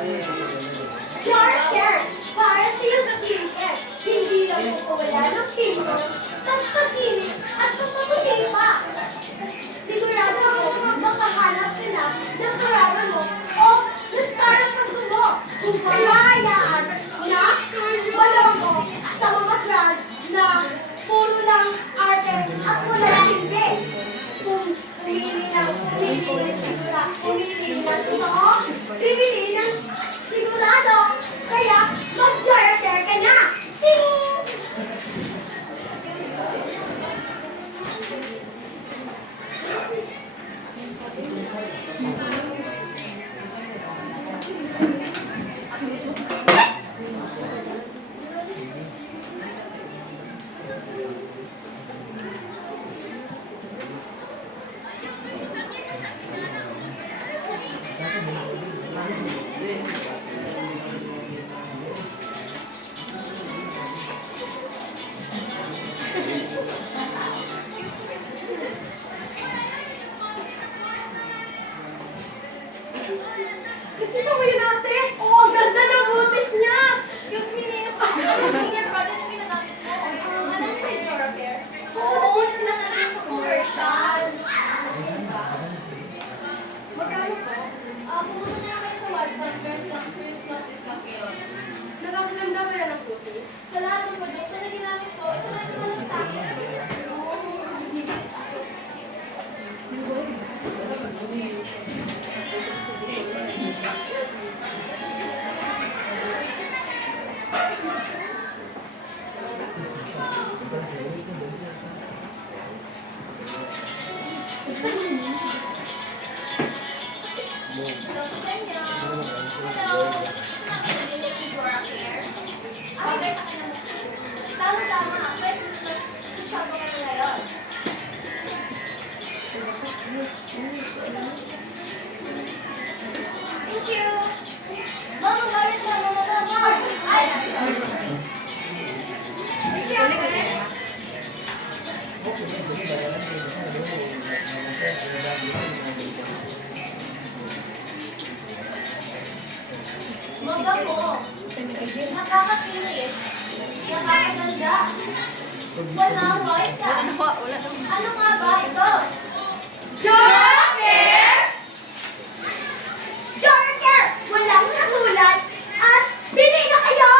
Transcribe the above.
Jorker, para sa iyong skincare, hindi lang pupawala ng pimples, pagpakinis at pagpaputi pa. Sigurado ako makahanap ka na ng karama mo o na-star ang gusto mo kung pangahayaan na maloko sa mga brand na puro lang arte at wala silbi. Kung pumili ng totoo, bibili ng sigurado. Kaya mag-Jorker ka na! Ting! Nakita mo yun, ate? Oo, ang ganda ng butis niya! Excuse me, Miss. Hindi yan, brother, na ginagamit mo. Alam mo yung Jorker? Oo, tinatala sa commercial. Magkano po? Pumunta na kayo sa Watson's Christmas discount ngayon. Nakakaganda ba yan ang butis? Sa lahat ng produkto na ginamit ko, ito na ito sa akin. Thank you. Mama, bakit na mama? Ay! Thank you. Mabango. Nakakakinis. Nakakaganda. Walang white ka. Ano nga ba ito? Jorker! Jorker! Walang nahulat at bili na kayo!